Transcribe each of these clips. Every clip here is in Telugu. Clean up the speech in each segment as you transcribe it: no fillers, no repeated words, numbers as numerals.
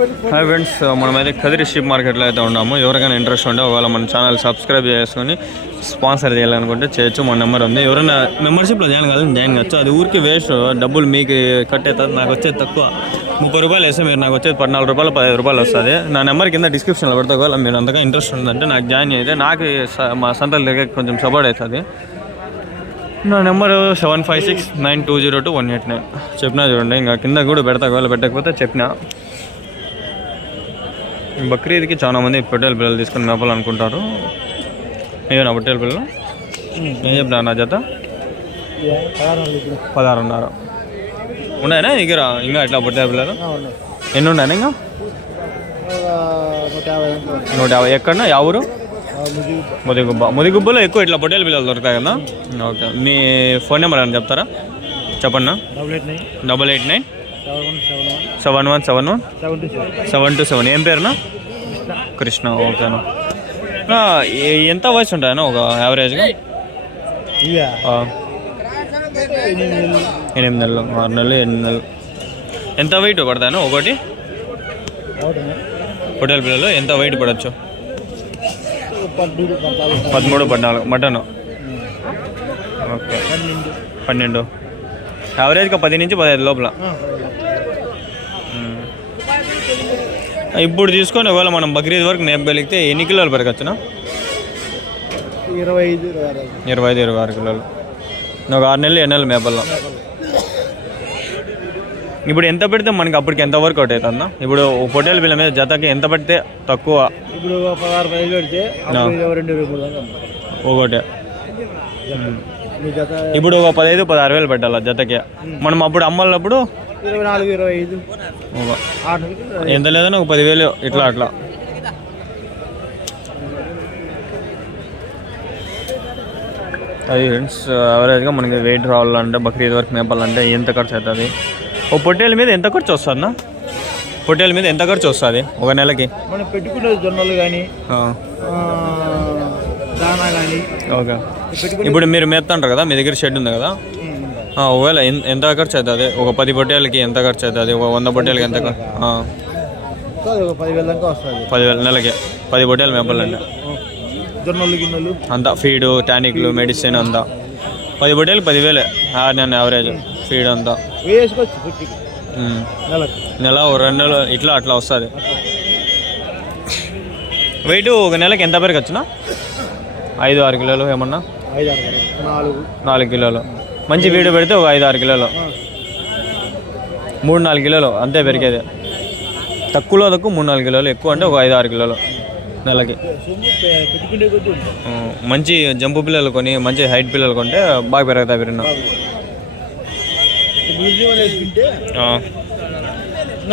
హాయ్ ఫ్రెండ్స్, మనమైతే కదిరి షిప్ మార్కెట్లో అయితే ఉన్నాము. ఎవరికైనా ఇంట్రెస్ట్ ఉంటే ఒకవేళ మన ఛానల్ సబ్స్క్రైబ్ చేసుకొని స్పాన్సర్ చేయాలనుకుంటే చేయొచ్చు. మన నెంబర్ ఉంది. ఎవరైనా మెంబర్షిప్లో జాయిన్ కావాలని జాయిన్ కావచ్చు. అది ఊరికి వేస్ట్, డబ్బులు మీకు కట్టేస్తుంది. నాకు వచ్చేది తక్కువ, 30 రూపాయలు వేస్తే మీరు నాకు వచ్చేది 14 రూపాయలు 15 రూపాయలు వస్తుంది. నా నెంబర్ కింద డిస్క్రిప్షన్లో పెడతా. ఒకవేళ మీరు అంతగా ఇంట్రెస్ట్ ఉందంటే నాకు జాయిన్ అయితే నాకు మా సంతల దగ్గర కొంచెం సపోర్ట్ అవుతుంది. నా నెంబరు 7569202189 చెప్పినా చూడండి. ఇంకా కింద కూడా పెడతా. ఒకవేళ పెట్టకపోతే చెప్పినా. బక్రీద్కి చాలా మంది పొట్టేల పిల్లలు తీసుకొని మేపాలనుకుంటారు. ఏమైనా పొట్టేల పిల్లలు ఏం చెప్పినా నా జత 16.5 ఉన్నాయనా దగ్గర? ఇంకా ఇట్లా పొట్టేల పిల్లలు ఎన్ని ఉన్నాయన్నా? ఇంకా 150. ఎక్కడన్నా? యా ఊరు? ముదిగుబ్బలో ఎక్కువ ఇట్లా పొట్టేల పిల్లలు దొరుకుతాయి కదా. ఓకే, మీ ఫోన్ నెంబర్ అని చెప్తారా? చెప్పన్నా. 8889 7171 727. ఏం పేరునా? కృష్ణ. ఓకేనా. ఎంత వయసు ఉంటాయన్నా ఒక యావరేజ్గా? 8 నెలలు 6 నెలలు 8 నెలలు. ఎంత వెయిట్ పడతాయన్నా ఒకటి పొట్టేల పిల్లలు? ఎంత వెయిట్ పడవచ్చు? 13, 14 మటన్. ఓకే, 12 యావరేజ్గా 10 నుంచి 15 లోపల. ఇప్పుడు తీసుకొని ఒకవేళ మనం బక్రీద్ వరకు మేపగలిగితే ఎన్ని కిలోలు పెరగచ్చునా? 25-26 కిలోలు. ఒక 6 నెలలు 7 నెలలు మేపల్లో. ఇప్పుడు ఎంత పెడితే మనకి అప్పటికి ఎంత వరకు అవుట్ అవుతుందా? ఇప్పుడు పొట్టేల పిల్ల మీద జతకి ఎంత పడితే తక్కువ? ఇప్పుడు 16 పెడితే ఒకటే. ఇప్పుడు ఒక 15-16 వేలు పెట్టాలి జతకి. మనం అప్పుడు అమ్మాలప్పుడు 24-25 ఎంత లేదన్నా ఒక 10,000 ఇట్లా అట్లా. అది ఫ్రెండ్స్, యావరేజ్గా మనకి వెయిట్ రావాలంటే బక్రీద్ వరకు మేపాలంటే ఎంత ఖర్చు అవుతుంది? ఓ పొట్టేల మీద ఎంత ఖర్చు వస్తుందన్నా? పొట్టేల మీద ఎంత ఖర్చు వస్తుంది ఒక నెలకి? మనం పెట్టుకునే జొన్నలు కానీ దానా కానీ. ఓకే, ఇప్పుడు మీరు మేపుతుంటారు కదా, మీ దగ్గర షెడ్ ఉంది కదా, ఒకవేళ ఎంత ఖర్చు అవుతుంది? ఒక 10 పొట్టేలకి ఎంత ఖర్చు అవుతుంది? ఒక 100 పొట్టేలకి ఎంత? 10,000 దాకా వస్తుంది. 10,000 నెలకి 10 పొట్టేలు మేపాలంటే. జొన్నలు గిన్నెలు అంతా ఫీడు, టానిక్లు, మెడిసిన్ అంతా 10 పొట్టేలు 10,000 యావరేజ్ ఫీడ్ అంతా వేసుకోవచ్చు. నెల 2 నెలలు ఇట్లా అట్లా వస్తుంది. వెయిట్ ఒక నెలకి ఎంత పెరగచ్చునా? 5-6 కిలోలు ఏమన్నా? 4 కిలోలు. మంచి వీడియో పెడితే ఒక 5-6 కిలోలు, 3-4 కిలోలు అంతే పెరిగేది. తక్కువలో తక్కువ 3-4 కిలోలు, ఎక్కువ అంటే ఒక 5-6 కిలోలు నెలకి. మంచి జంపు పిల్లలు కొని, మంచి హైట్ పిల్లలు కొంటే బాగా పెరుగుతాయి. పెరిగిన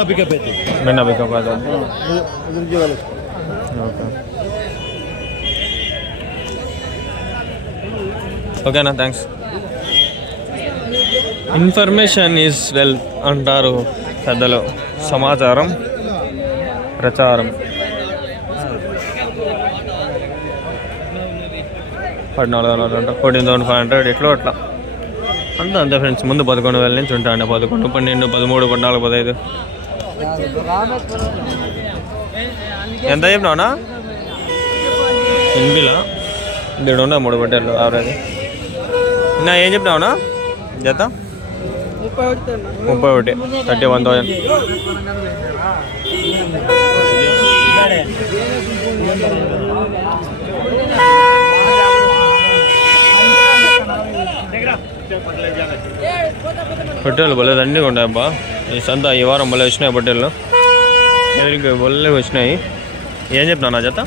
పికప్ అవుతుంది. ఓకే, ఓకేనా, థ్యాంక్స్. ఇన్ఫర్మేషన్ ఈజ్ వెల్త్ అంటారు పెద్దలు. సమాచారం ప్రచారం. 14,500 14,500 ఎట్లో అట్లా అంతా అంతే ఫ్రెండ్స్. ముందు 11,000 నుంచి ఉంటాయండి. 11, 12, 13, 14, 15. ఎంత చెప్పినావునా? 8 ఇక్కడ ఉన్నాయి 3 పొట్టేళ్ళు యావరేజ్. నా ఏం చెప్పినావునా జత? 31, 31,000. పొట్టేళ్ళు భలే దండిగా ఉంటాయి అబ్బా. ఈ సంత ఈ వారం భలే వచ్చినాయి పొట్టేళ్ళు. ఎవరికి భలే వచ్చినాయి. ఏం చెప్పినా నా జత?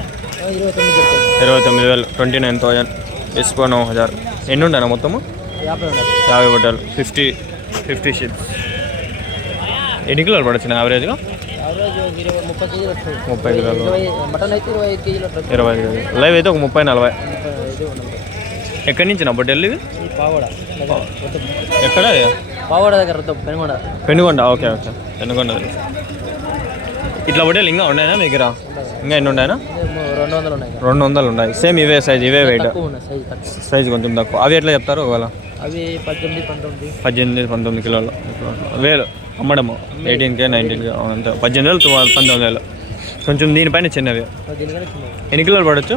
29,000. 29,000 డిస్కౌంట్ 1,000. ఎన్ని ఉంటాయన్నా మొత్తము? 50 పొట్టేలు. 50 షిప్స్. ఎన్ని కిలోలు పడొచ్చిన యావరేజ్గా? 30 కిలోలు. 20 కిలోలు. లైవ్ అయితే ఒక 30-40. ఎక్కడి నుంచి నా పొట్టేళ్ళు ఇవి? ఎక్కడ? పావడ దగ్గర పెనుగొండ. Okay, okay, Penugonda. ఇట్లా పొట్టేలు ఇంకా ఉన్నాయా మీ దగ్గర? ఇంకా ఎన్ని ఉన్నాయన్నా? 200 ఉన్నాయి. సేమ్ ఇవే సైజ్, ఇవే వెయిట్. సైజ్ కొంచెం తక్కువ. అవి ఎట్లా చెప్తారు ఒకవేళ? అవి 18-19 కిలోలు. 1000. అమ్మడము 18K 19K అంత 18,000 19,000 కొంచెం దీనిపైన చిన్నవి. దీనికన్నా చిన్నది. ఎన్ని కిలోలు పడవచ్చు?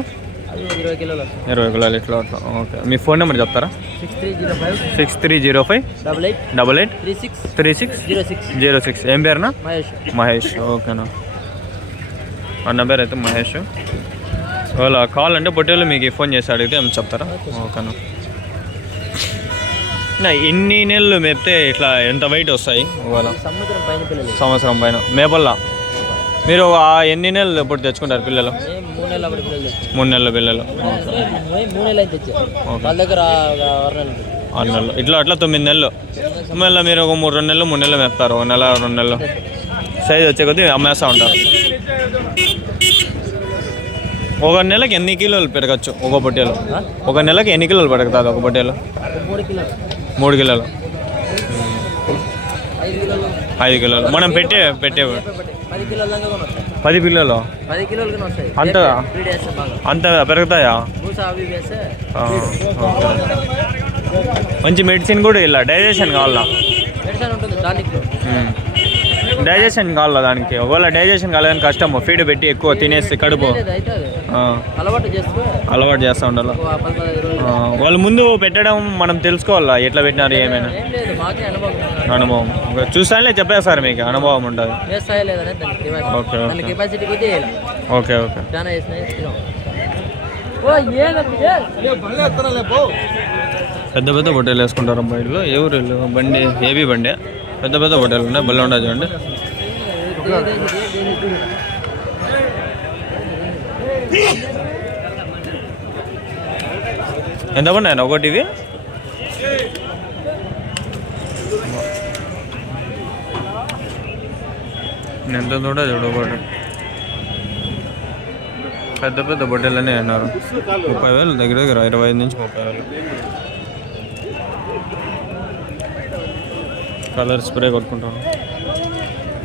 అది 20 కిలోలు వస్తుంది. 20 కిలోలు ఇట్లా అట్లా. ఓకే, మీ ఫోన్ నెంబర్ చెప్తారా? 6305 6305 88 88 36 36 06. 06. ఏం పేరునా? మహేష్. ఓకేనా, అన్న పేరు అయితే మహేష్. వాళ్ళ కాల్ అంటే పొట్టేలు మీకు ఫోన్ చేసి అడిగితే ఏం చెప్తారా? ఓకేనా. ఎన్ని నెలలు మేపితే ఇట్లా ఎంత వెయిట్ వస్తాయి? ఒకవేళ సంవత్సరం పైన పిల్లలు. సంవత్సరం పైన మేపల్లా మీరు ఎన్ని నెలలు ఎప్పుడు తెచ్చుకుంటారు పిల్లలు? 3 నెలల అప్పుడు పిల్లలు తెచ్చాం. 3 నెలల పిల్లలు. 3 నెలలు అయితే తెచ్చాం. వాళ్ళ దగ్గర 6 నెలలు. 6 నెలలు ఇట్లా అట్లా 9 నెలలు. మళ్ళీ మీరు ఒక 2 నెలలు 3 నెలలు మేపుతారు. 1 నెల 2 నెలలు సైజ్ వచ్చే కొద్దీ అమ్మేస్తూ ఉంటారు. ఒక నెలకి ఎన్ని కిలోలు పెరగచ్చు ఒక పొట్టేలు? ఒక నెలకి ఎన్ని కిలోలు పెరుగుతుంది ఒక పొట్టేలు? 3 కిలోలు. 3 కిలోలు. 5 కిలోలు. 5 కిలోలు మనం పెట్టే 10 కిలోల దాకా కూడా వస్తాయి. 10 కిలోలు 10 కిలోలు కానీ వస్తాయి. అంత ఫీడ్ వేస్తే బాగా అంత పెరుగుతాయా? భూస అవి వేస్తే మంచి మెడిసిన్ కూడా ఇలా డైజెషన్ కావాలా? మెడిసిన్ ఉంటుంది టానిక్. డైజెషన్ కావాలా దానికి? ఒకవేళ డైజెషన్ కాలేదని కష్టము, ఫీడ్ పెట్టి ఎక్కువ తినేసి కడుపు అయితే అలవాటు చేస్తూ చేస్తూ ఉండాలి. 15 రోజులు వాళ్ళు ముందు పెట్టడం మనం తెలుసుకోవాలా ఎట్లా పెట్టినారు ఏమైనా ఏం లేదు. మాకే అనుభవం చూస్తానే చెప్పేస్తారు, మీకు అనుభవం ఉంటుంది. వేస్తాయా లేదనే దాని కెపాసిటీ కొద్దీ ఓకే ఓకే. చాలా వేసినాయి. పెద్ద పెద్ద పొట్టేలు వేసుకుంటారు అబ్బాయిలు. ఎవరు బండి ఏబీ బండి, పెద్ద పెద్ద పొట్టేలు ఉన్నాయి. బల్ల ఉండదు చూడండి. ఎంత పడినాయి ఒకటి ఇవి? ఎంత కూడా చూడకూడదు. పెద్ద పెద్ద బొట్టెలనే అన్నారు. 30,000 దగ్గర దగ్గర 25 నుంచి 30,000. కలర్ స్ప్రే కొట్టుకుంటాను.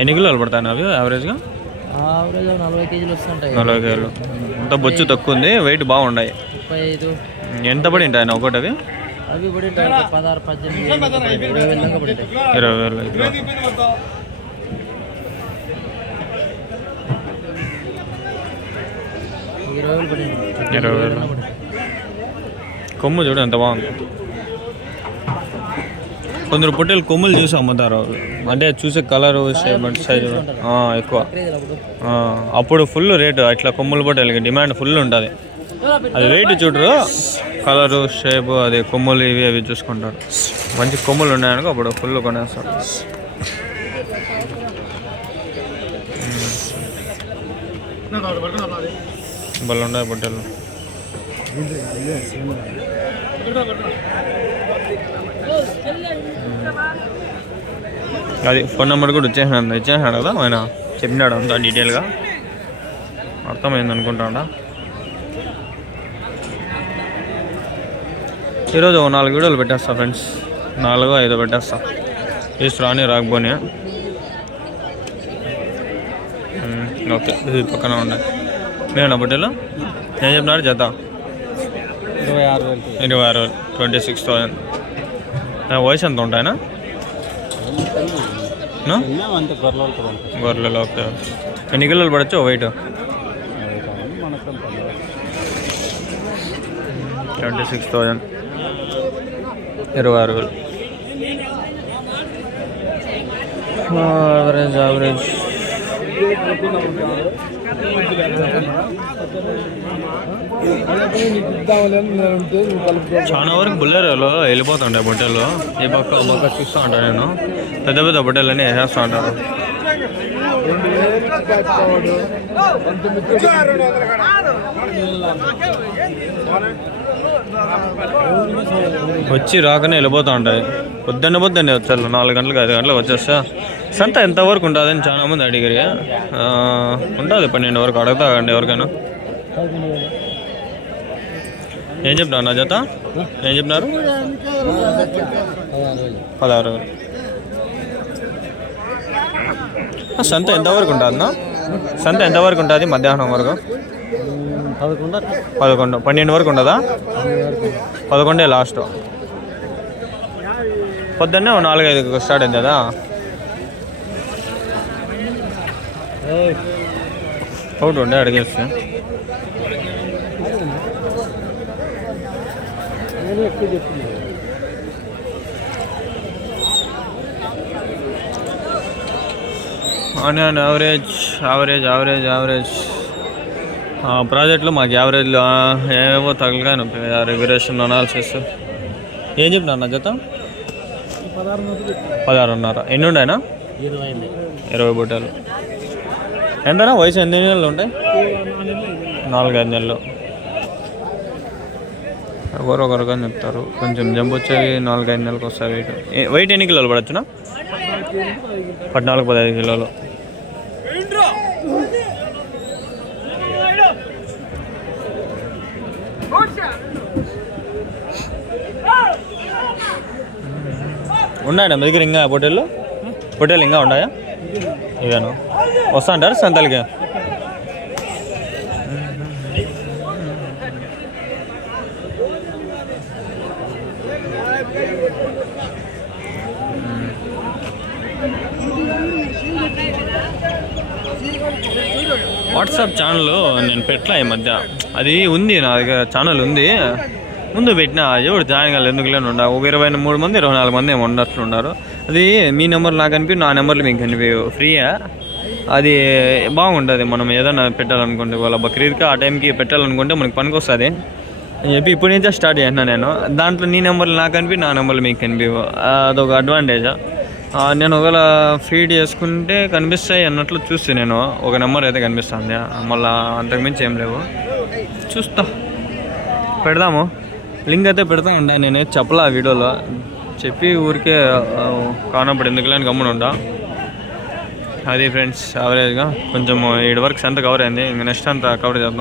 ఎన్ని కిలోలు పడతాయి అవి యావరేజ్గా? 40 కేజీలు వస్తుంటాయి. 40 కేజీలు. అంత బొచ్చు తక్కువ ఉంది, వెయిట్ బాగున్నాయి. 35. ఎంత పడి ఉంటాయి ఆయన ఒకటి అవి? అవి పడి 16, 18, 20,000 దాకా పడి 20,000. 20,000 పడి 20,000. కొమ్ము చూడు ఎంత బాగుంది. కొందరు పొట్టేలు కొమ్ములు చూసి అమ్ముతారు, అంటే చూసే కలరు సైజు ఎక్కువ. అప్పుడు ఫుల్ రేటు అట్లా కొమ్ములు పొట్టేలకి డిమాండ్ ఫుల్ ఉంటుంది. అది వెయిట్ చూడరు, కలరు షేపు అది కొమ్ములు ఇవి అవి చూసుకుంటారు. మంచి కొమ్ములు ఉన్నాయనుకో అప్పుడు ఫుల్ కొనేస్తారు. బళ్ళు ఉన్నాయి పొట్టేలు. అది ఫోన్ నెంబర్ కూడా ఇచ్చేసినాడు కదా ఆయన, చెప్పినాడు అంతా డీటెయిల్గా. అర్థమైంది అనుకుంటాడా. ఈరోజు 4 వీడియోలు పెట్టేస్తా ఫ్రెండ్స్, 4 5 పెట్టేస్తా. రాని రాకపోని. ఓకే, ఇది పక్కన ఉన్నాయి. నేను బొట్టెలు ఏం చెప్పినారు జత? 26,000. 26,000. వయసు ఎంత ఉంటాయనా? గొర్రెలు. ఓకే. ఎన్ని కిలోలు పడచ్చు వెయిట్? 26,000. 26,000. యావరేజ్ చాలా వరకు బుల్లెరలో వెళ్ళిపోతుంటాయి బొట్టెలు. ఈ పక్క చూస్తూ ఉంటాను నేను. పెద్ద పెద్ద బొట్టెలని వేసేస్తూ ఉంటారు. వచ్చి రాకనే వెళ్ళిపోతూ ఉంటాయి. పొద్దున్నే వచ్చారు 4 గంటలకు 5 గంటలకు వచ్చేస్తా. సంత ఎంతవరకు ఉంటుంది అని చాలా మంది అడిగారు. ఉంటుంది 12 వరకు. అడుగుతాకండి ఎవరికైనా. ఏం చెప్తున్నారు నా జత? ఏం చెప్పినారు? 16,000. సంత ఎంతవరకు ఉంటుంది అన్న? సంత ఎంతవరకు ఉంటుంది మధ్యాహ్నం వరకు? 11, 12 వరకు ఉండదా? 11 లాస్ట్. పొద్దున్నే 4-5 స్టార్ట్ అయింది కదా. ఒకటి ఉండే అడిగేస్తే ఆనియన్ యావరేజ్ ప్రాజెక్టులో మాకు యావరేజ్లో ఏవేవో తగలగానే రెగ్యులేషన్ అనాలిసిస్ ఏం చెప్పినా అన్న జత 16.5 ఎన్ని ఉన్నాయనా 20 బుట్టలు ఎంతనా వయసు ఎన్ని నెలలు ఉంటాయి 4-5 నెలలు ఒకరొకరుగా చెప్తారు కొంచెం జంప్ వచ్చేది 4-5 నెలలకు వస్తాయి వెయిట్ ఎన్ని కిలోలు పడచ్చునా 14-15 కిలోలు ఉన్నాయా మీ దగ్గర ఇంకా పొట్టేలు ఇంకా ఉన్నాయా ఇవేను వస్తా అంటారు సంతలకి వాట్సాప్ ఛానల్ నేను పెట్టలే ఈ మధ్య అది ఉంది నా దగ్గర ఛానల్ ఉంది ముందు పెట్టిన ఎవరు జాయిన్ కాలేదు ఎందుకులే ఉండ ఒక 23 మంది 24 మంది ఏమో ఉన్నట్లు ఉన్నారు అది మీ నెంబర్ నాకు కనిపి నా నెంబర్లు మీకు కనిపి ఫ్రీయా అది బాగుంటుంది మనం ఏదైనా పెట్టాలనుకుంటే వాళ్ళ బక్రీద్కి ఆ టైంకి పెట్టాలనుకుంటే మనకి పనికి వస్తుంది అని చెప్పి ఇప్పుడు నుంచే స్టార్ట్ చేసిన నేను దాంట్లో నీ నెంబర్లు నాకు కనిపి నా నెంబర్లు మీకు కనిపి అదొక అడ్వాంటేజ్ నేను ఒకవేళ ఫీడ్ చేసుకుంటే కనిపిస్తాయి అన్నట్లు చూస్తే నేను ఒక నెంబర్ అయితే కనిపిస్తుంది మళ్ళీ అంతకుమించి ఏం లేవు చూస్తా పెడదాము లింక్ అయితే పెడతా ఉండా నేనే చెప్పలా ఆ వీడియోలో చెప్పి ఊరికే కానప్పుడు ఎందుకులే అని గమ్మున ఉంటా అది ఫ్రెండ్స్ యావరేజ్గా కొంచెం 7 వరకు అంతా కవర్ అయింది ఇంకా నెక్స్ట్ అంతా కవర్ చేద్దాం